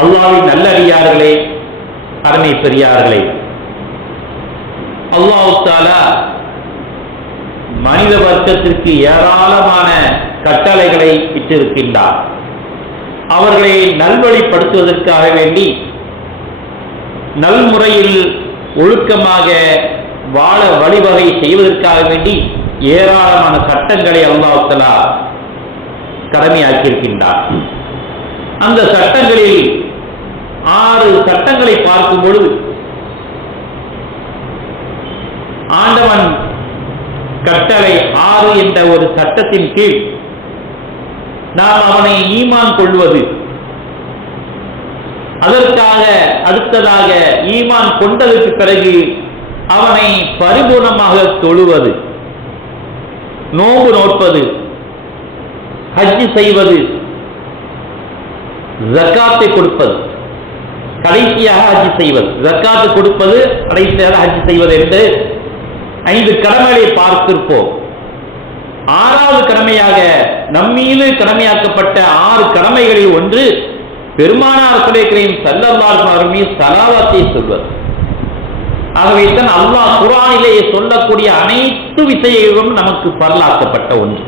அல்லாவின் நல்லடியார்களே அருமை பெரியார்களே. அல்லாஹ் மனித வர்க்கத்திற்கு ஏராளமான கட்டளைகளை இட்டிருக்கின்றார். அவர்களை நல்வழிப்படுத்துவதற்காக வேண்டி நல்முறையில் ஒழுக்கமாக வாழ வழிவகை செய்வதற்காக வேண்டி ஏராளமான சட்டங்களை அல்லாஹலா கடமையாக்கியிருக்கின்றார். அந்த சட்டங்களில் ஆறு சட்டங்களை பார்க்கும் பொழுது ஆண்டவன் கட்டளை ஆறு என்ற ஒரு சட்டத்தின் கீழ் நாம் அவனை ஈமான் கொள்வது. அதற்காக அடுத்ததாக ஈமான் கொண்டதற்கு பிறகு அவனை பரிபூர்ணமாக தொழுவது நோம்பு நோட்பது ஹஜ் செய்வது ஜக்காத்தை கொடுப்பது. கடைசியாக ஆட்சி செய்வது. ஜக்காத்து கொடுப்பது கடைசியாக ஆட்சி செய்வது என்று ஐந்து கடமைகளை பார்த்திருப்போம். ஆறாவது கடமையாக நம்மீது கடமையாக்கப்பட்ட ஆறு கடமைகளில் ஒன்று பெருமானார் சுலேக்கரையும் சல்லல்லாஹு சலாவாத்தை சொல்வது. ஆகவே தான் அல்லாஹ் குரானிலேயே சொல்லக்கூடிய அனைத்து விஷயங்களும் நமக்கு பரலாக்கப்பட்ட ஒன்று.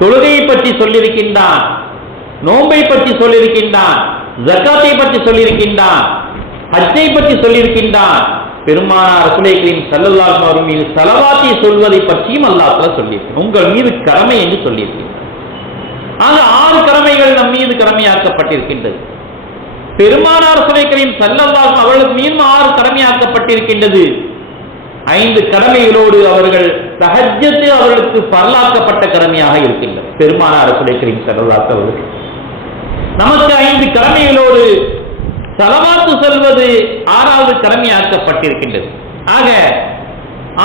தொழுகையை பற்றி சொல்லியிருக்கின்றான் நோன்பை பற்றி சொல்லியிருக்கின்றான் ஜக்காத்தை பற்றி சொல்லியிருக்கின்றான் ஹஜ்ஜை பற்றி சொல்லியிருக்கின்றான். பெருமானார் சுலேக்கரின் சல்லல்லாஹு அவர் மீது சலவாத்தை சொல்வதை பற்றியும் அல்லாஹ் சொல்லியிருக்கேன் உங்கள் மீது கடமை என்று சொல்லியிருக்கின்றார் ஆக ஆறு கடமைகள் நம் மீது கடமையாக்கப்பட்டிருக்கின்றது. பெருமானார் சுலேக்கரின் சல்லல்லாஹு அவர்களுக்கு மீதும் ஆறு கடமையாக்கப்பட்டிருக்கின்றது. ஐந்து கடமைகளோடு அவர்கள் சகஜத்து அவர்களுக்கு பரலாக்கப்பட்ட கடமையாக இருக்கின்றது பெருமானார் சுலேக்கரின் சல்லல்லாஹு நமக்கு ஐந்து கடமைகளோடு செலவாத்து சொல்வது ஆறாவது கடமையாக்கப்பட்டிருக்கின்றது. ஆக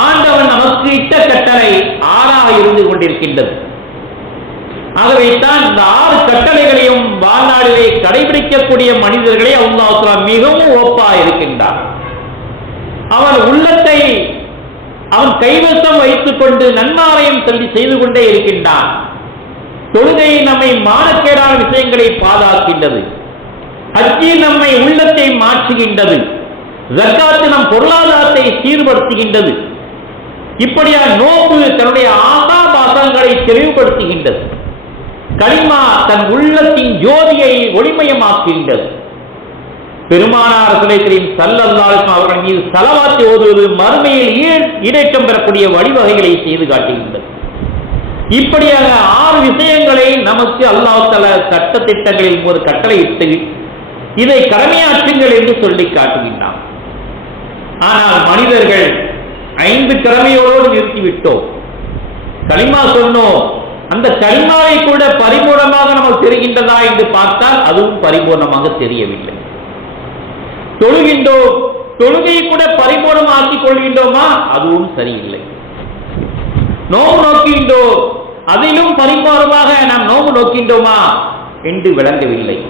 ஆண்டவன் நமக்கு இட்ட கட்டளை ஆறாக இருந்து கொண்டிருக்கின்றது. ஆகவே தான் இந்த ஆறு கட்டளைகளையும் வாழ்நாளிலே கடைபிடிக்கக்கூடிய மனிதர்களே அல்லாஹ் மிகவும் ஒப்பா இருக்கின்றார். அவன் உள்ளத்தை அவன் கைவசம் வைத்துக் கொண்டு நன்மாரையும் சொல்லி செய்து கொண்டே இருக்கின்றான். தொழுகை நம்மை மானக்கேடான விஷயங்களை பாதுகாக்கின்றது அச்சி நம்மை உள்ளத்தை மாற்றுகின்றது. ஜக்காத்து நம் பொருளாதாரத்தை சீர்படுத்துகின்றது. இப்படியா நோக்கு தன்னுடைய ஆசாபாசங்களை தெளிவுபடுத்துகின்றது. களிமா தன் உள்ளத்தின் ஜோதியை ஒளிமயமாக்குகின்றது. பெருமானார் சுலைக்கரின் சல்லல்லாலும் அவர்கள் மீது சலவாத்தை ஓதுவது மறுமையில் ஈ- ஈடேற்றம் பெறக்கூடிய வழிவகைகளை செய்து காட்டுகின்றது. இப்படியாக ஆறு விஷயங்களை நமக்கு அல்லாஹ் தல சட்ட திட்டங்களில் ஒரு கட்டளையிட்டு இதை கடமையாற்றுங்கள் என்று சொல்லி காட்டுகின்றான். ஆனால் மனிதர்கள் ஐந்து கடமையோடு நிறுத்திவிட்டோம். களிமா சொன்னோம் அந்த களிமாவை கூட பரிபூர்ணமாக நமக்கு தெரிகின்றதா என்று பார்த்தால் அதுவும் பரிபூர்ணமாக தெரியவில்லை. தொழுகின்றோம் தொழுகையை கூட பரிபூர்ணமாக்கிக் கொள்கின்றோமா? அதுவும் சரியில்லை. நோவு நோக்கின்றோம். அதிலும் பரிபூர்ணமாக நாம் நோவு நோக்கின்றோமா? என்று விளங்கவில்லை.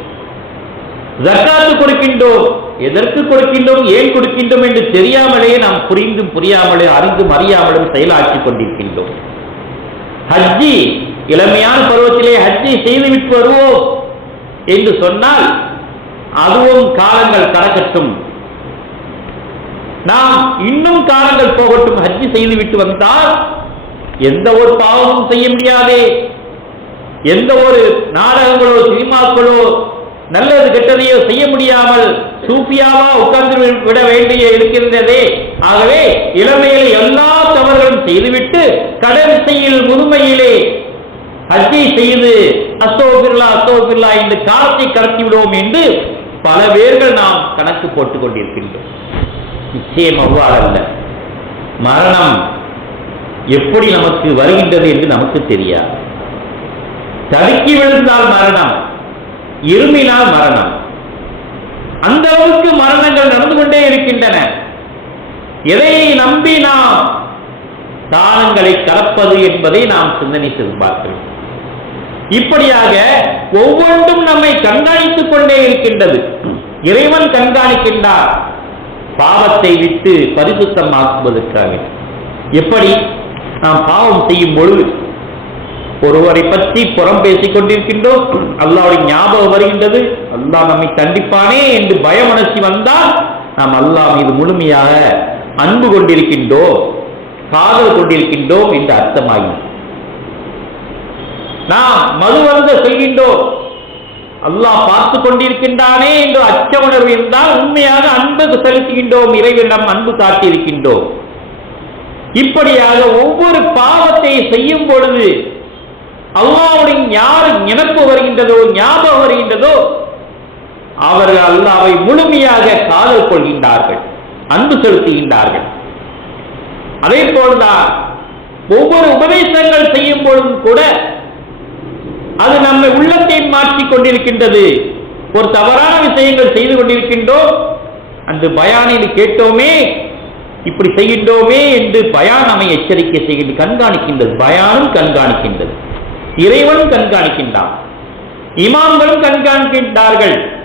ஜக்காத்து கொடுக்கின்றோம். எதற்கு கொடுக்கின்றோம்? ஏன் கொடுக்கின்றோம் என்று தெரியாமலே நாம் புரிந்தும் புரியாமலே அறிந்தும் அறியாமலும் செயலாற்றிக் கொண்டிருக்கின்றோம். ஹஜ்ஜி இளமையான பருவத்திலே ஹஜ்ஜி செய்துவிட்டு வருவோம் என்று சொன்னால் அதுவும் காலங்கள் கடக்கட்டும். நாம் இன்னும் காலங்கள் போகட்டும். ஹஜ்ஜி செய்துவிட்டு வந்தால் எந்த ஒரு பாவமும் செய்ய முடியாதே. எந்த ஒரு நாடகங்களோ சினிமாக்களோ நல்லது கெட்டதையோ செய்ய முடியாமல் சூப்பியாக உட்கார்ந்து விட வேண்டிய இருக்கின்றதே. ஆகவே இளமையில் எல்லா தவறுகளும் செய்துவிட்டு கடைசியில் முதுமையிலே ஹஜ்ஜை செய்து அஸ்தோபிர்லா அஸ்தோபிர்லா என்று காலத்தை கடத்தி விடுவோம் என்று பல பேர்கள் நாம் கணக்கு போட்டுக் கொண்டிருக்கின்றோம். நிச்சயம் அவ்வாறல்ல. மரணம் எப்படி நமக்கு வருகின்றது என்று நமக்கு தெரியாது. தடுக்கி விழுந்தால் மரணம் இருமினால் மரணம். அந்த அளவுக்கு மரணங்கள் நடந்து கொண்டே இருக்கின்றன. எதை நம்பி நாம் தானங்களை கலப்பது என்பதை நாம் சிந்தனை செய்து பார்க்கிறோம். இப்படியாக ஒவ்வொன்றும் நம்மை கண்காணித்துக் கொண்டே இருக்கின்றது. இறைவன் கண்காணிக்கின்றார். பாவத்தை விட்டு பரிசுத்தமாக்குவதற்காக. எப்படி? நாம் பாவம் செய்யும் பொழுது ஒருவரை பற்றி புறம் பேசிக் கொண்டிருக்கின்றோம். அல்லாவுடைய ஞாபகம் வருகின்றது. அல்லாஹ் நம்மை தண்டிப்பானே என்று பயமனசி வந்தால் நாம் அல்லாஹ் மீது முழுமையாக அன்பு கொண்டிருக்கின்றோம் காதல் கொண்டிருக்கின்றோம் என்று அர்த்தமாகும் நாம் மது வந்த செய்கின்றோம் அல்லாஹ் பார்த்து கொண்டிருக்கின்றானே என்று அச்ச உணர்வு இருந்தால் உண்மையாக அன்பு செலுத்துகின்றோம். இறைவனிடம் அன்பு காட்டியிருக்கின்றோம். இப்படியாக ஒவ்வொரு பாவத்தை செய்யும் பொழுது அல்லாவுடைய யார் நினைப்பு வருகின்றதோ ஞாபகம் வருகின்றதோ அவர்கள் அல்லாவை முழுமையாக காதல் கொள்கின்றார்கள் அன்பு செலுத்துகின்றார்கள். அதே போல்தான் ஒவ்வொரு உபதேசங்கள் செய்யும் பொழுதும் கூட அது நம்மை உள்ளத்தை மாற்றிக் கொண்டிருக்கின்றது. ஒரு தவறான விஷயங்கள் செய்து கொண்டிருக்கின்றோம். அந்த பயானில் கேட்டோமே இப்படி செய்கின்றோமே என்று பயான் நம்மை எச்சரிக்கை செய்கின்ற கண்காணிக்கின்றது. பயானும் கண்காணிக்கின்றது. இறைவனும் கண்காணிக்கின்றான். இமாம்களும் கண்காணிக்கின்றார்கள்.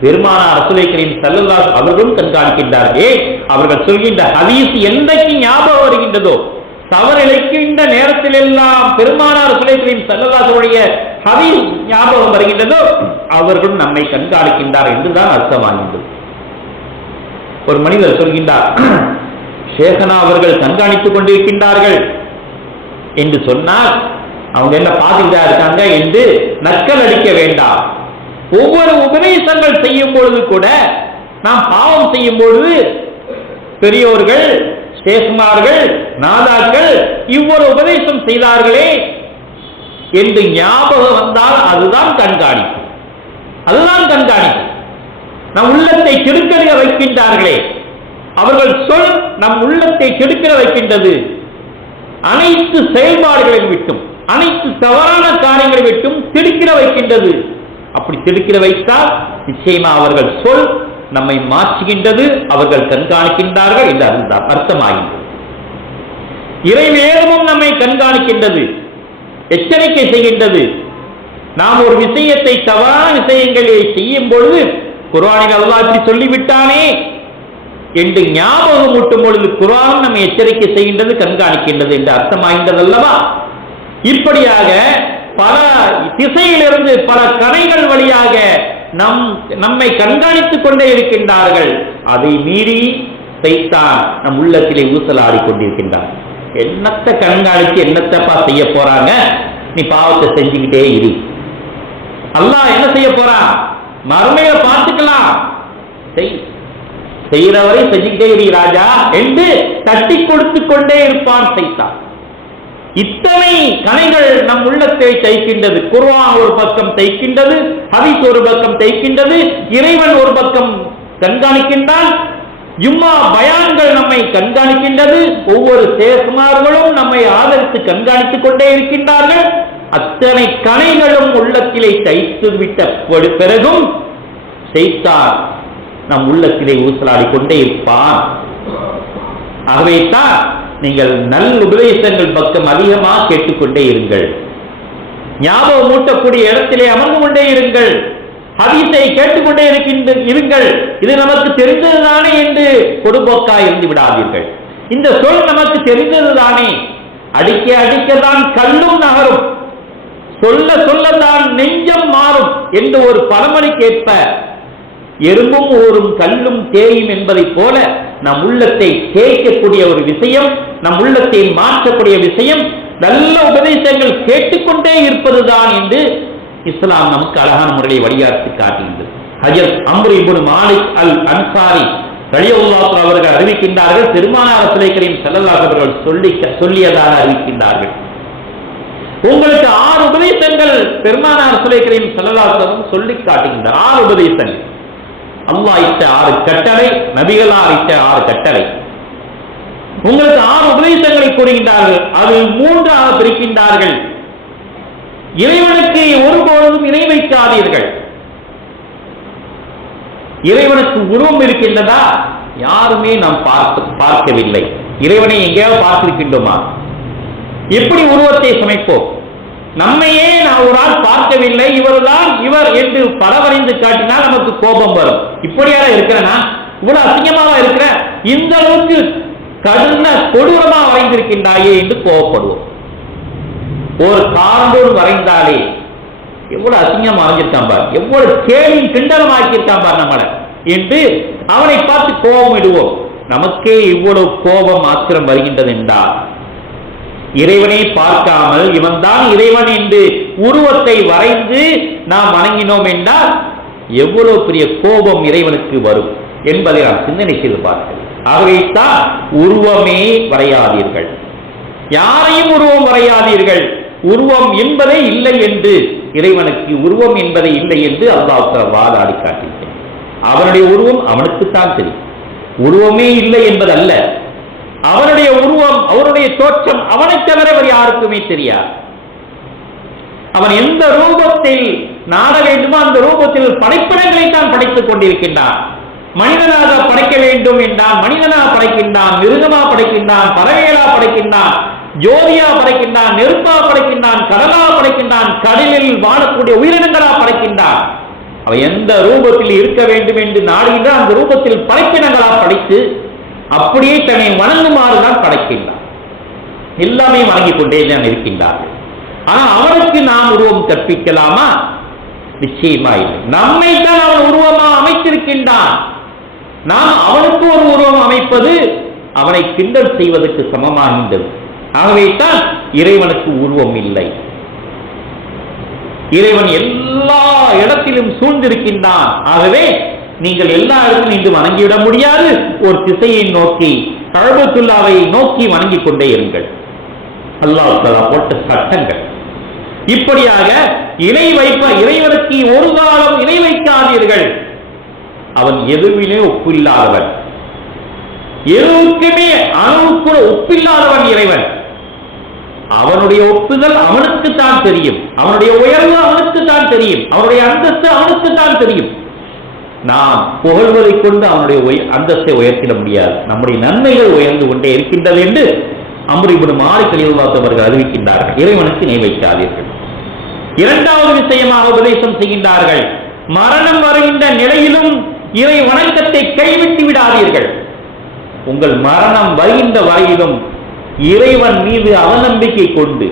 பெருமானார் அசுலைக்கரின் செல்லல்லாஸ் அவர்களும் கண்காணிக்கின்றார்கள். அவர்கள் சொல்கின்ற ஹதீஸ் என்றைக்கு ஞாபகம் வருகின்றதோ தவறிழைக்கின்ற நேரத்தில் எல்லாம் பெருமானார் சுலைக்கரின் செல்லல்லாசருடைய ஹதீஸ் ஞாபகம் வருகின்றதோ அவர்களும் நம்மை கண்காணிக்கின்றார் என்றுதான் அர்த்தமாகின்றது. ஒரு மனிதர் சொல்கின்றார் சேகனா அவர்கள் கண்காணித்துக் கொண்டிருக்கின்றார்கள் என்று சொன்னால் அவங்க என்ன பார்த்துக்கிட்டா இருக்காங்க என்று நக்கல் அடிக்க வேண்டாம். ஒவ்வொரு உபதேசங்கள் செய்யும் பொழுது கூட நாம் பாவம் செய்யும் பொழுது பெரியோர்கள் சேகுமார்கள் நாதாக்கள் இவ்வொரு உபதேசம் செய்தார்களே என்று ஞாபகம் வந்தால் அதுதான் கண்காணிப்பு. அதுதான் கண்காணிப்பு. நம் உள்ளத்தை கெடுக்கிற வைக்கின்றார்களே. அவர்கள் சொல் நம் உள்ளத்தை கெடுக்கிற வைக்கின்றது. அனைத்து செயல்பாடுகளை விட்டும் அனைத்து தவறான காரியங்களை விட்டும் திடுக்கிற வைக்கின்றது. அப்படி திடுக்கிற வைத்தால் நிச்சயமா அவர்கள் சொல் நம்மை மாற்றுகின்றது அவர்கள் கண்காணிக்கின்றார்கள் என்று அர்த்தம் அர்த்தமாகின்றது. இறைவேதமும் நம்மை கண்காணிக்கின்றது. எச்சரிக்கை செய்கின்றது. நாம் ஒரு விஷயத்தை தவறான விஷயங்களை செய்யும் பொழுது குரானில் அல்லாஹ் இப்படி சொல்லிவிட்டானே என்று ஞாபகம் ஊட்டும் பொழுது குரான் நம்மை எச்சரிக்கை செய்கின்றது கண்காணிக்கின்றது என்று அர்த்தமாகின்றது அல்லவா? இப்படியாக பல திசையிலிருந்து பல கரைகள் வழியாக நம் நம்மை கண்காணித்துக் கொண்டே இருக்கின்றார்கள். அதை மீறி சைத்தான் நம் உள்ளத்திலே ஊசலாடி கொண்டிருக்கின்றார் என்னத்தை கண்காணித்து என்னத்தப்பா செய்ய போறாங்க? நீ பாவத்தை செஞ்சுக்கிட்டே இரு. அல்லாஹ் என்ன செய்ய போறான்? மறுமையில பார்த்துக்கலாம். செய். செய்கிறவரை செஞ்சுக்கிட்டே இரு ராஜா என்று தட்டி கொடுத்து கொண்டே இருப்பான் சைத்தான். இத்தனை கலைகள் நம் உள்ளத்தை தைக்கின்றது. குர்வான் ஒரு பக்கம் தைக்கின்றது ஹவிஸ் ஒரு பக்கம் தைக்கின்றது இறைவன் ஒரு பக்கம் கண்காணிக்கின்றான். ஜும்மா பயான்கள் நம்மை கண்காணிக்கின்றது. ஒவ்வொரு சேசுமார்களும் நம்மை ஆதரித்து கண்காணித்துக் கொண்டே இருக்கின்றார்கள். அத்தனை கனைகளும் உள்ளத்திலே தைத்து விட்ட பிறகும் செய்தார் நம் உள்ளத்திலே ஊசலாடி கொண்டே இருப்பான். ஆகவே தான் நீங்கள் நல் உபதேசங்கள் பக்கம் அதிகமாக கேட்டுக்கொண்டே இருங்கள். ஞாபகம் மூட்டக்கூடிய இடத்திலே அமர்ந்து கொண்டே இருங்கள். ஹதீஸை கேட்டுக்கொண்டே இருக்கின்ற இருங்கள். இது நமக்கு தெரிந்ததுதானே என்று கொடுபோக்காய் இருந்து விடாதீர்கள். இந்த சொல் நமக்கு தெரிந்ததுதானே. அடிக்க அடிக்கதான் கல்லும் நகரும். சொல்ல சொல்லதான் நெஞ்சம் மாறும் என்று ஒரு பழமொழிக்கேற்ப எறும்பும் ஊரும் கல்லும் தேயும் என்பதைப் போல நம் உள்ளத்தை தேய்க்கக்கூடிய ஒரு விஷயம் நம் உள்ளத்தை மாற்றக்கூடிய விஷயம் நல்ல உபதேசங்கள் கேட்டுக்கொண்டே இருப்பதுதான் என்று இஸ்லாம் நமக்கு அழகான முறையை வழியாற்றி காட்டுகின்றது. ஹஜர் அம்ரு இப்னு மாலிக் அல் அன்சாரி ரலியல்லாஹு அவர்கள் அறிவிக்கின்றார்கள் திருமான சுலைக்கரின் செல்லல்லாஹ் அவர்கள் சொல்லி சொல்லியதாக அறிவிக்கின்றார்கள். உங்களுக்கு ஆறு உபதேசங்கள் பெருமானார் சுலைக்கரின் செல்லலாசனும் சொல்லி காட்டுகின்றார். ஆறு உபதேசங்கள். அல்லா இட்ட ஆறு கட்டளை நபிகளார் இட்ட ஆறு கட்டளை. உங்களுக்கு ஆறு உபதேசங்களை கூறுகின்றார்கள். அது மூன்றாக பிரிக்கின்றார்கள். இறைவனுக்கு ஒருபோதும் இணை வைக்காதீர்கள். இறைவனுக்கு உருவம் இருக்கின்றதா? யாருமே நாம் பார்க்க பார்க்கவில்லை. இறைவனை எங்கேயாவது பார்த்திருக்கின்றோமா? எப்படி உருவத்தை சமைப்போம் நம்மையே நான் ஒரு ஆள் பார்க்கவில்லை இவர்தான் இவர் என்று படவரைந்து காட்டினால் நமக்கு கோபம் வரும். இப்படியா இருக்கிறனா? இவ்வளவு அசிங்கமாவா இருக்கிற? இந்த அளவுக்கு கடுன கொடூரமா வரைந்திருக்கின்றாயே என்று கோபப்படுவோம். ஒரு காண்டோடு வரைந்தாலே எவ்வளவு அசிங்கமா வரைஞ்சிருக்கான் பார். எவ்வளவு கேலி கிண்டலம் ஆக்கியிருக்கான் பார் என்று அவனை பார்த்து கோபம் இடுவோம் நமக்கே இவ்வளவு கோபம் ஆத்திரம் வருகின்றது என்றால் இறைவனை பார்க்காமல் இவன்தான் இறைவன் என்று உருவத்தை வரைந்து நாம் வணங்கினோம் என்றால் எவ்வளவு பெரிய கோபம் இறைவனுக்கு வரும் என்பதை நாம் சிந்தனை செய்து பார்க்கிறேன் ஆகவேத்தான் உருவமே வரையாதீர்கள். யாரையும் உருவம் வரையாதீர்கள். உருவம் என்பதே இல்லை என்று இறைவனுக்கு உருவம் என்பதே இல்லை என்று அல்லாஹ் வாதாடி காட்டுகிறேன் அவனுடைய உருவம் அவனுக்குத்தான் தெரியும். உருவமே இல்லை என்பதல்ல. அவனுடைய உருவம் அவருடைய தோற்றம் அவனைத் தவிர அவர் யாருக்குமே தெரியாது. அவன் எந்த ரூபத்தில் நாட வேண்டுமோ அந்த ரூபத்தில் படைப்பிடங்களை தான் படைத்துக் கொண்டிருக்கின்றான். மனிதனாக படைக்க வேண்டும் என்றான் மனிதனா படைக்கின்றான் மிருகமா படைக்கின்றான் பறவைகளா படைக்கின்றான் ஜோதியா படைக்கின்றான் நெருப்பா படைக்கின்றான் கடலா படைக்கின்றான் கடலில் வாழக்கூடிய உயிரினங்களா படைக்கின்றான். அவன் எந்த ரூபத்தில் இருக்க வேண்டும் என்று நாடுகின்ற அந்த ரூபத்தில் படைப்பினங்களா படைத்து அப்படியே தன்னை வணங்குமாறுதான் படைக்கின்றான் எல்லாமே வணங்கிக் கொண்டே தான் இருக்கின்றார்கள். ஆனால் அவனுக்கு நாம் உருவம் கற்பிக்கலாமா? நிச்சயமா இல்லை. நம்மை தான் அவன் உருவமா அமைத்திருக்கின்றான். நாம் அவனுக்கு ஒரு உருவம் அமைப்பது அவனை கிண்டல் செய்வதற்கு சமமாகின்றது ஆகவே தான் இறைவனுக்கு உருவம் இல்லை. இறைவன் எல்லா இடத்திலும் சூழ்ந்திருக்கின்றான். ஆகவே நீங்கள் எல்லா இடத்திலும் இன்று வணங்கிவிட முடியாது. ஒரு திசையை நோக்கி கழபத்துல்லாவை நோக்கி வணங்கிக் கொண்டே இருங்கள். அல்லாஹ் தலா போட்ட சட்டங்கள். இப்படியாக இணை வைப்ப இறைவனுக்கு ஒரு காலம் இணை வைக்காதீர்கள். அவன் எதுவிலே ஒப்பில்லாதவன். எதுவுக்குமே அளவுக்கு ஒப்பில்லாதவன் இறைவன். அவனுடைய ஒப்புதல் அவனுக்கு தான் தெரியும். அவனுடைய உயர்வு அவனுக்கு தான் தெரியும். அவனுடைய அந்தஸ்து அவனுக்கு தான் தெரியும். நாம் புகழ்வதை கொண்டு அவனுடைய அந்தஸ்தை உயர்த்திட முடியாது. நம்முடைய நன்மைகள் உயர்ந்து கொண்டே இருக்கின்றது என்று அம்ரிபுடு மாறி அலிவாத் அறிவிக்கின்றார்கள். இறைவனுக்கு இணை வைக்காதீர்கள் இரண்டாவது விஷயமாக உபதேசம் செய்கின்றார்கள். மரணம் வருகின்ற நிலையிலும் இறை வணக்கத்தை கைவிட்டு விடாதீர்கள். உங்கள் மரணம் வருகின்ற வரையிலும் இறைவன் மீது அவநம்பிக்கை கொண்டு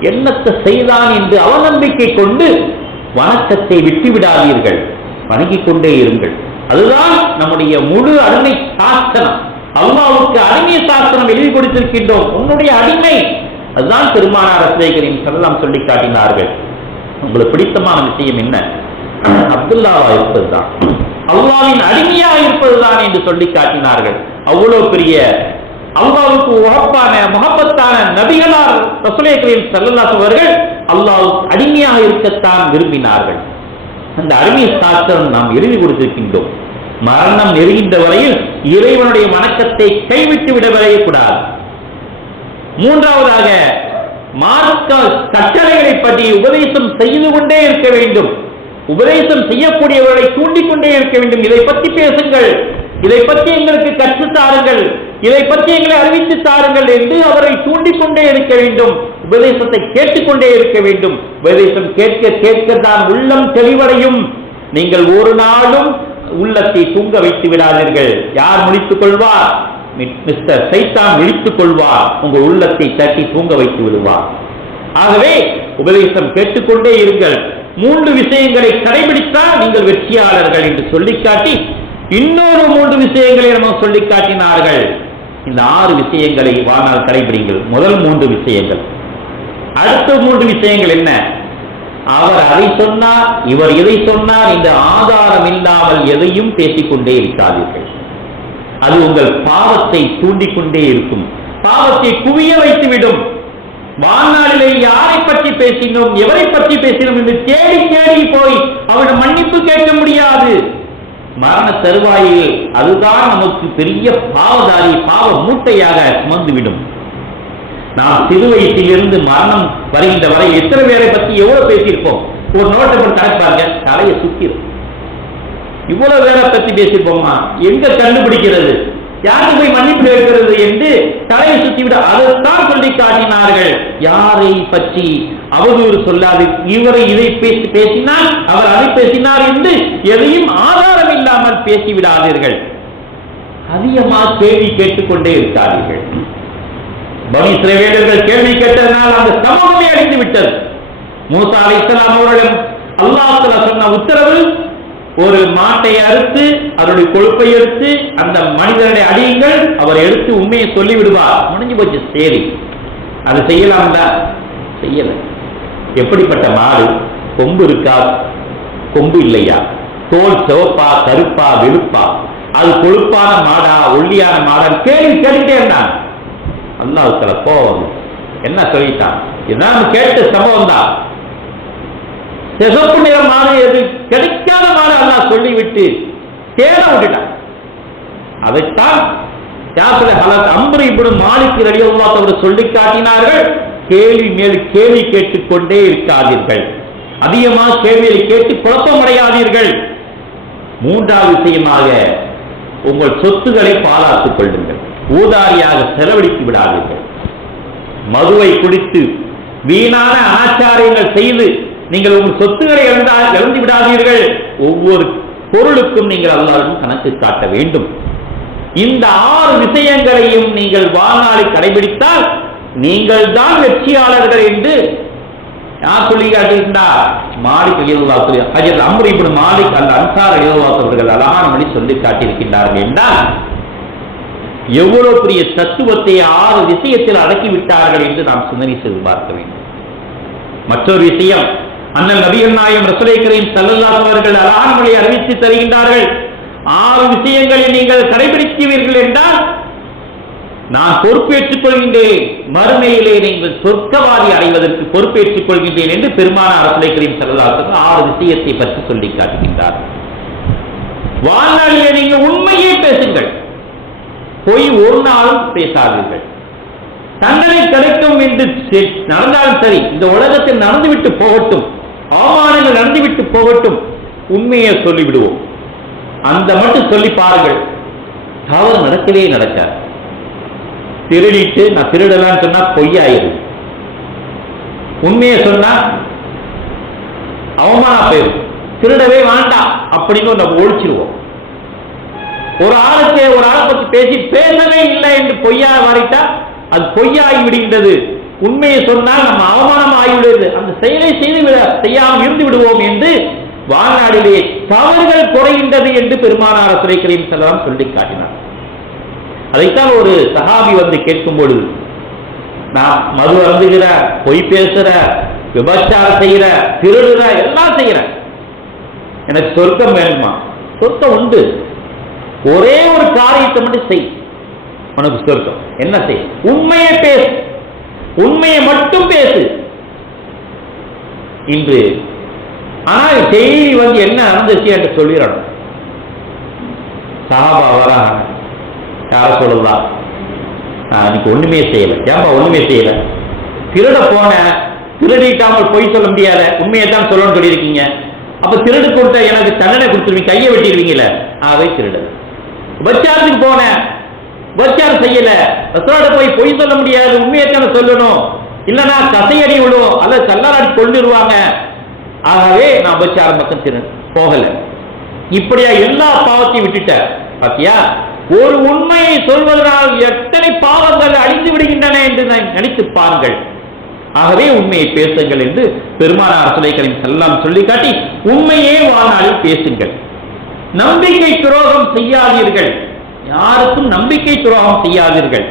என்னத்தை செய்தான் என்று அவநம்பிக்கை கொண்டு வணக்கத்தை விட்டு விடாதீர்கள் வணங்கிக் கொண்டே இருங்கள். அதுதான் நம்முடைய முழு அருமை சாஸ்திரம். அல்லாவுக்கு அடிமை சாஸ்திரம் எழுதி கொடுத்திருக்கின்றோம். உன்னுடைய அடிமை. அதுதான் பெருமானார் ரசேகரின் செல்லாம் சொல்லி காட்டினார்கள். உங்களுக்கு பிடித்தமான விஷயம் என்ன? அப்துல்லாவா இருப்பதுதான். அல்லாவின் அடிமையா இருப்பதுதான் என்று சொல்லி காட்டினார்கள். அவ்வளவு பெரிய அல்லாவுக்கு உகப்பான முகப்பத்தான நபிகளார் ரசுலேக்கரின் செல்லல்லாசவர்கள் அல்லாவுக்கு அடிமையாக இருக்கத்தான் விரும்பினார்கள். அந்த அருமை சாஸ்திரம் நாம் எழுதி கொடுத்திருக்கின்றோம். மரணம் நெருங்கின்ற வரையில் இறைவனுடைய வணக்கத்தை கைவிட்டு விட கூடாது. மூன்றாவதாக மார்க்க கட்டளைகளை பற்றி உபதேசம் செய்து கொண்டே இருக்க வேண்டும். உபதேசம் செய்யக்கூடியவர்களை தூண்டிக்கொண்டே இருக்க வேண்டும். இதை பற்றி பேசுங்கள். இதை பற்றி எங்களுக்கு கற்று தாருங்கள். இதை பற்றி எங்களை அறிவித்து தாருங்கள் என்று அவரை தூண்டிக்கொண்டே இருக்க வேண்டும். உபதேசத்தை கேட்டுக்கொண்டே இருக்க வேண்டும். உபதேசம் கேட்க கேட்க தான் உள்ளம் தெளிவடையும். நீங்கள் ஒரு நாளும் உள்ளத்தை தூங்க வைத்து விடாதீர்கள். யார் முடித்துக் கொள்வார்? மி- மிஸ்டர் சைத்தான் விழித்துக் கொள்வார். உங்கள் உள்ளத்தை தட்டி தூங்க வைத்து விடுவார். ஆகவே உபதேசம் கேட்டுக்கொண்டே இருங்கள். மூன்று விஷயங்களை கடைபிடித்தால் நீங்கள் வெற்றியாளர்கள் என்று சொல்லிக்காட்டி இன்னொரு மூன்று விஷயங்களை நம்ம சொல்லிக் காட்டினார்கள் இந்த ஆறு விஷயங்களை வாழ்நாள் கடைபிடிங்கள். முதல் மூன்று விஷயங்கள். அடுத்த மூன்று விஷயங்கள் என்ன? அவர் அதை சொன்னார் இவர் இதை சொன்னார் இந்த ஆதாரம் இல்லாமல் எதையும் பேசிக்கொண்டே இருக்காதீர்கள். அது உங்கள் பாவத்தை தூண்டிக்கொண்டே இருக்கும். பாவத்தை குவிய வைத்துவிடும். வாழ்நாளிலே யாரை பற்றி பேசினோம் எவரை பற்றி பேசினோம் என்று தேடி தேடி போய் அவரிடம் மன்னிப்பு கேட்க முடியாது. மரண தருவாயில் அதுதான் நமக்கு பெரிய பாவதாரி பாவ மூட்டையாக சுமந்துவிடும். நாம் சிறு வயசிலிருந்து மரணம் வருகின்ற வரை எத்தனை பேரை பத்தி எவ்வளவு பேசியிருப்போம்? ஒரு நோட்டை போட்டு கணக்கு பாருங்க. தலையை சுத்திரும். இவ்வளவு பேரை பத்தி பேசியிருப்போமா எங்க கண்டுபிடிக்கிறது? யாருக்கு போய் மன்னிப்பு கேட்கிறது என்று தலையை சுத்திவிட அதைத்தான் சொல்லி காட்டினார்கள். யாரை பற்றி அவதூறு சொல்லாது. இவரை இதை பேசி பேசினார் அவர் அதை பேசினார் என்று எதையும் ஆதாரம் இல்லாமல் பேசிவிடாதீர்கள். அதிகமாக கேள்வி கேட்டுக்கொண்டே இருக்காதீர்கள். பனி இஸ்ரவேலர்கள் கேள்வி கேட்டதனால் அந்த சமூகமே அழிந்து விட்டது. மூசா அலைஹிஸ்ஸலாம் அவர்களிடம் அல்லாஹ் சொன்ன உத்தரவு ஒரு மாட்டை அறுத்து அதனுடைய கொழுப்பை எடுத்து அந்த மனிதனை அடியுங்கள் அவர் எடுத்து உண்மையை சொல்லி விடுவார் முடிஞ்சு போச்சு சரி. அதை செய்யலாம்டா. செய்யல. எப்படிப்பட்ட மாடு? கொம்பு இருக்கா? கொம்பு இல்லையா? தோல் சிவப்பா கருப்பா வெளுப்பா? அது கொழுப்பான மாடா ஒல்லியான மாடா கேள்வி கேட்டுட்டே இருந்தான் அல்லாவுக்கள கோபம். என்ன சொல்லிட்டான்? இதுதான் கேட்ட சம்பவம் தான் சிகப்பு எது கிடைக்காத மாதிரி சொல்லிவிட்டு தேட விட்டுட்டான். அதைத்தான் ஹலத் இப்படி மாலிக்கு ரலியல்லாஹு அவர் சொல்லி காட்டினார்கள். கேள்வி மேல் கேள்வி கேட்டுக்கொண்டே இருக்காதீர்கள். அதிகமாக கேள்வியை கேட்டு குழப்பமடையாதீர்கள். மூன்றாவது விஷயமாக உங்கள் சொத்துக்களை பாலாத்துக் கொள்ளுங்கள். ஊதாரியாக செலவழித்து விடாதீர்கள். மதுவை குடித்து வீணான ஆச்சாரியங்கள் செய்து நீங்கள் உங்கள் சொத்துக்களை இழந்தால் இழந்து விடாதீர்கள். ஒவ்வொரு பொருளுக்கும் நீங்கள் அல்லாருக்கும் கணக்கு காட்ட வேண்டும். இந்த ஆறு விஷயங்களையும் நீங்கள் வாழ்நாளில் கடைபிடித்தால் நீங்கள் தான் வெற்றியாளர்கள் என்று யார் சொல்லி காட்டுகின்றார் மாலிக் அலியுல்லா சொல்லி ஹஜரத் மாலிக் அந்த அன்சார் அலியுல்லா அழகான மொழி சொல்லி காட்டியிருக்கின்றார்கள் என்றால் எவ்வளவு பெரிய தத்துவத்தை ஆறு விஷயத்தில் அடக்கி விட்டார்கள் என்று நாம் சிந்தனை செய்து பார்க்க வேண்டும். மற்றொரு விஷயம் அண்ணன் நபிகள் நாயம் ரசூலை கரீம் ஸல்லல்லாஹு அறிவித்து தருகின்றார்கள். ஆறு விஷயங்களை நீங்கள் கடைபிடிக்கிறீர்கள் என்றால் நான் பொறுப்பேற்றுக் கொள்கின்றேன். மறுமையிலே நீங்கள் சொர்க்கவாதி அடைவதற்கு பொறுப்பேற்றுக் கொள்கின்றேன் என்று பெருமானார் ரசூலை கரீம் ஆறு விஷயத்தை பற்றி சொல்லி காட்டுகின்றார். வாழ்நாளிலே நீங்கள் உண்மையே பேசுங்கள். பொய் ஒரு நாளும் பேசாதீர்கள். தண்டனை கிடைக்கும் என்று நடந்தாலும் சரி இந்த உலகத்தில் நடந்துவிட்டு போகட்டும். அவமானங்கள் நடந்துவிட்டு போகட்டும். உண்மையை சொல்லிவிடுவோம். அந்த மட்டும் சொல்லி பாருங்கள். தவறு நடக்கவே நடக்காது. திருடிட்டு நான் திருடலான்னு சொன்னா பொய்யாயிரும். உண்மையை சொன்னா அவமானம் போயிடும் திருடவே வேண்டாம் அப்படின்னு நம்ம ஒழிச்சிருவோம். ஒரு ஆளுக்கு ஒரு ஆளை பற்றி பேசி பேசவே இல்லை என்று பொய்யா வரைத்தா அது பொய்யாகி விடுகின்றது உண்மையை சொன்னால் நம்ம அவமானம் ஆகிவிடுவது அந்த செயலை செய்து விட செய்யாமல் இருந்து விடுவோம் என்று வாழ்நாளிலே தவறுகள் குறைகின்றது என்று பெருமானார் துறைக்கரையும் செல்லலாம் சொல்லி காட்டினார். அதைத்தான் ஒரு சகாபி வந்து கேட்கும் பொழுது நான் மது அருந்துகிற பொய் பேசுற விபச்சாரம் செய்கிற திருடுற எல்லாம் செய்கிறேன். எனக்கு சொர்க்கம் வேணுமா சொர்க்கம் உண்டு. ஒரே ஒரு காரியத்தை மட்டும் செய். உனக்கு சொர்க்கம். என்ன செய்? உண்மையை பேசு. உண்மையை மட்டும் பேசு. இன்று ஆனால் செய்தி வந்து என்ன நடந்துச்சு என்று சொல்லிடணும். சாபா வராங்க. யார சொல்லலாம் நான் இன்னைக்கு ஒண்ணுமே செய்யல. ஏன்பா ஒண்ணுமே செய்யல? திருட போன திருடிட்டாமல் பொய் சொல்ல முடியாத உண்மையை தான் சொல்லணும்னு சொல்லியிருக்கீங்க. அப்ப திருடு கொடுத்த எனக்கு தண்டனை கொடுத்துருவீங்க கையை வெட்டிடுவீங்களே ஆகவே திருடல். விபச்சாரத்துக்கு போனேன். விபச்சாரம் செய்யல. ரசோட போய் பொய் சொல்ல முடியாது. உண்மையத்தான சொல்லணும். இல்லைன்னா கசையடி விடும் அல்லது கல்லாராடி கொண்டுருவாங்க ஆகவே நான் உபச்சாரம் பக்கம் திரு போகல. இப்படியா எல்லா பாவத்தையும் விட்டுட்ட பாத்தியா? ஒரு உண்மையை சொல்வதனால் எத்தனை பாவங்கள் அழிந்து விடுகின்றன என்று நான் நினைத்து பாருங்கள். ஆகவே உண்மையை பேசுங்கள் என்று பெருமானார் சுலைக்கரின் செல்லாம் சொல்லி காட்டி உண்மையே வாழ்நாளில் பேசுங்கள். நம்பிக்கை துரோகம் செய்யாதீர்கள். யாருக்கும் நம்பிக்கை துரோகம் செய்யாதீர்கள்.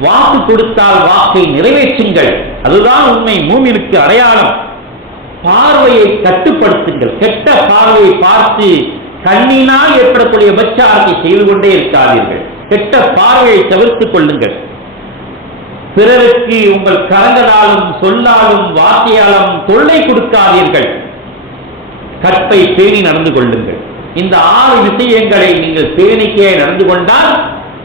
வாக்கு கொடுத்தால் வாக்கை நிறைவேற்றுங்கள். அதுதான் உண்மை. மூமினுக்கு அடையாளம். பார்வையை கட்டுப்படுத்துங்கள். கெட்ட பார்வையை பார்த்து கண்ணினால் ஏற்படக்கூடிய விபச்சாரத்தை செய்து கொண்டே இருக்காதீர்கள். கெட்ட பார்வையை தவிர்த்துக் கொள்ளுங்கள். பிறருக்கு உங்கள் கரங்களாலும் சொல்லாலும் வார்த்தையாலும் தொல்லை கொடுக்காதீர்கள். கற்பை பேணி நடந்து கொள்ளுங்கள். இந்த ஆறு விஷயங்களை நீங்கள் பேணிக்கே நடந்து கொண்டால்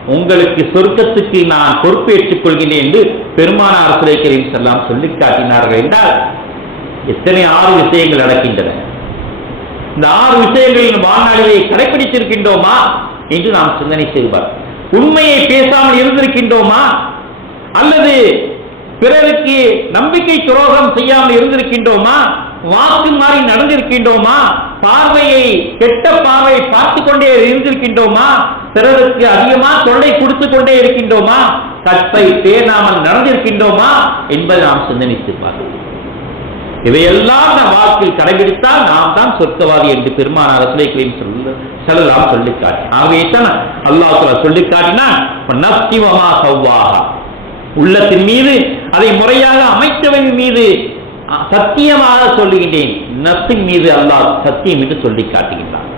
உங்களுக்கு சொர்க்கத்துக்கு நான் பொறுப்பேற்றுக் கொள்கிறேன் என்று பெருமானார் சுரைக்கரையும் செல்லாம் சொல்லி காட்டினார்கள் என்றால் எத்தனை ஆறு விஷயங்கள் நடக்கின்றன? இந்த ஆறு விஷயங்களின் வாழ்நாளிலே கடைபிடித்திருக்கின்றோமா என்று நாம் சிந்தனை செய்வார். உண்மையை பேசாமல் இருந்திருக்கின்றோமா? அல்லது பிறருக்கு நம்பிக்கை துரோகம் செய்யாமல் இருந்திருக்கின்றோமா? வாக்கு மாறி நடந்திருக்கின்றோமா? பார்வையை கெட்ட பார்வை பார்த்து கொண்டே இருந்திருக்கின்றோமா? பிறருக்கு அதிகமா தொல்லை கொடுத்து கொண்டே இருக்கின்றோமா? கற்பை பேணாமல் நடந்திருக்கின்றோமா? என்பதை நாம் சிந்தனித்து பார்க்கிறோம் இவையெல்லாம் நம் வாழ்க்கையில் கடைபிடித்தால் நாம் தான் சொர்க்கவாதி என்று பெருமானார் ரசூலை சொல்ல செல்லலாம் சொல்லி காட்டி ஆகவே தான் அல்லாஹ் சொல்ல சொல்லி காட்டினா நஸ்திவமா உள்ளத்தின் மீது அதை முறையாக அமைத்தவன் மீது சத்தியமாக சொல்லுகின்றேன். நத்தின் மீது அல்லாஹ் சத்தியம் என்று சொல்லி காட்டுகின்றான்.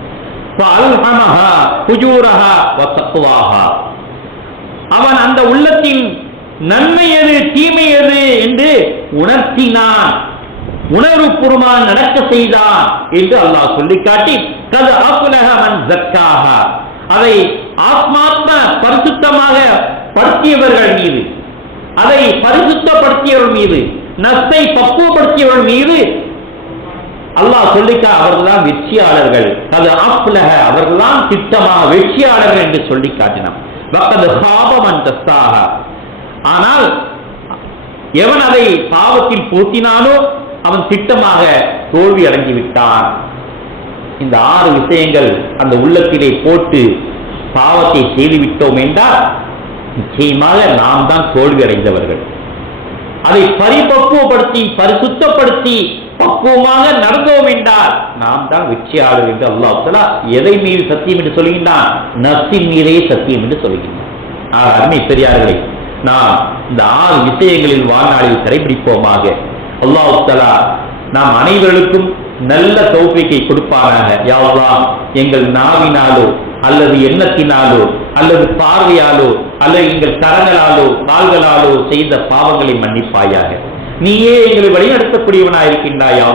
அவன் அந்த உள்ளத்தின் நன்மை எது தீமை எது என்று உணர்த்தினான். உணர்வு பூர்வமாக நடக்க செய்தான் என்று அல்லாஹ் சொல்லிக்காட்டி கது அப்புலகமன் ஜக்காக அதை ஆத்மாத்ம பரிசுத்தமாக படுத்தியவர்கள் மீது அதை பரிசுத்தப்படுத்தியவர் மீது நஸ்தை பக்குவப்படுத்தியவர்கள் மீது அல்லாஹ் சொல்லிக்கா அவர்கள்தான் வெற்றியாளர்கள். அது ஆப்லக அவர்கள்தான் திட்டமாக வெற்றியாளர்கள் என்று சொல்லி காட்டினான். ஆனால் எவன் அதை பாவத்தில் பூத்தினானோ அவன் திட்டமாக தோல்வி அடைந்து விட்டான் இந்த ஆறு விஷயங்கள் அந்த உள்ளத்திலே போட்டு பாவத்தை செய்துவிட்டோம் என்றால் நிச்சயமாக நாம் தான் தோல்வி அடைந்தவர்கள். அதை பரிபக்குவப்படுத்தி பரிசுத்தப்படுத்தி பக்குவமாக நடந்தோம் என்றால் நாம் தான் வெற்றியாளர் என்று அல்லாஹ் எதை மீது சத்தியம் என்று சொல்கின்றான்? நஃப்ஸின் மீதே சத்தியம் என்று சொல்கின்றான். ஆக அருமை பெரியார்களே நாம் இந்த ஆறு விஷயங்களில் வாழ்நாளில் கடைபிடிப்போமாக. அல்லாஹ் நாம் அனைவருக்கும் நல்ல தௌஃபீக்கை கொடுப்பானாக. யா எங்கள் நாவினாலோ அல்லது எண்ணத்தினாலோ அல்லது பார்வையாலோ அல்லது எங்கள் கரங்களாலோ கால்களாலோ செய்த பாவங்களை மன்னிப்பாயாக. நீயே எங்களை வழிநடத்தக்கூடியவனாய் இருக்கின்றாய் யா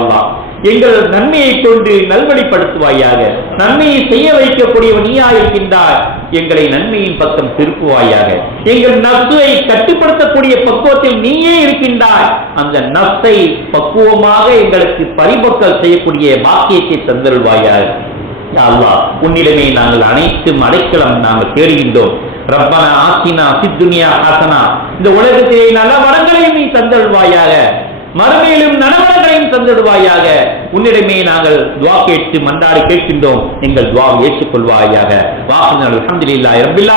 எங்கள் நன்மையை கொண்டு நல்வழிப்படுத்துவாயாக. நன்மையை செய்ய வைக்கக்கூடியவன் நீயா இருக்கின்றாய் எங்களை நன்மையின் பக்கம் திருப்புவாயாக. எங்கள் நப்சை கட்டுப்படுத்தக்கூடிய பக்குவத்தில் நீயே இருக்கின்றாய். அந்த நப்சை பக்குவமாக எங்களுக்கு பரிபக்கல் செய்யக்கூடிய பாக்கியத்தை தந்தருள்வாயாக. யா அல்லாஹ் உன்னிடமே நாங்கள் அனைத்து அடைக்கலம் நாங்கள் தேடுகின்றோம். ரப்பனா ஆசினா சித்துனியா ஹாசனா. இந்த உலகத்திலே நல்ல மரங்களையும் நீ தந்தருள்வாயாக. மறுமையிலும் நலவளங்களையும் தந்தடுவாயாக உன்னிடமே நாங்கள் துவா கேட்டு மன்றாடி கேட்கின்றோம். எங்கள் துவா ஏற்றுக்கொள்வாயாக. வாசல் அல்ஹம்துலில்லாஹி ரப்பில்